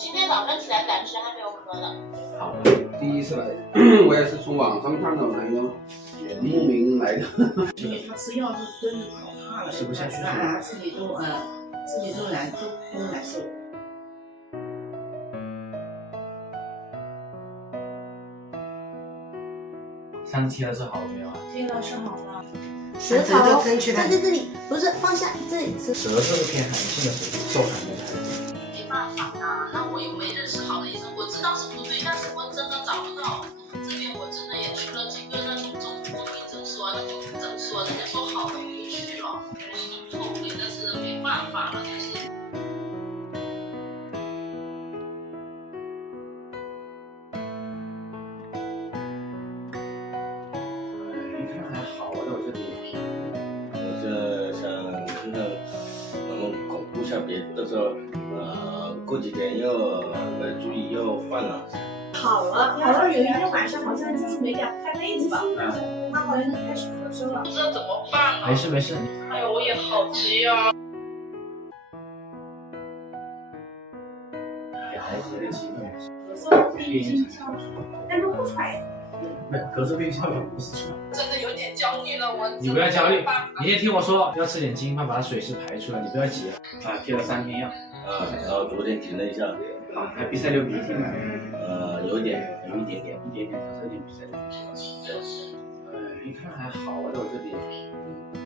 今天早上起来赶时还没有喝呢。好，第一次来，我也是从网上看到那个慕名来的。因为他吃药是真的可怕了，吃不下去自己都难受。上次贴的是好了没有啊？贴了是好了。舌头在这里，不是放下这里是。舌头是偏寒性的受寒的。没办法呀，那我又没认识好的医生，我知道是不对，但是我真的找不到。这边我真的也去了几个那种中医诊所，那种诊所，人家说好了我就去了，我已经后悔，但是没办法了，但是。一看还好啊，在我这里。我这想看看能不能巩固下别，到时候过几天又注意又犯了。好了，有一天晚上好像就是没敢开被子吧，他好像开始咳嗽了，不知道怎么办了。没事没事。哎呦，我也好急啊。给孩子有点机会。咳嗽可以进消暑，但是不出来。没有，咳嗽病效果不是出来。真的有点焦虑了，我。你不要焦虑，你先听我说，要吃点金饭，把水湿排出来，你不要急啊。贴了3天药。然后昨天停了一下。好，还比赛流鼻涕吗？有一点可是有点比赛流鼻涕。一看还好啊，在我这里。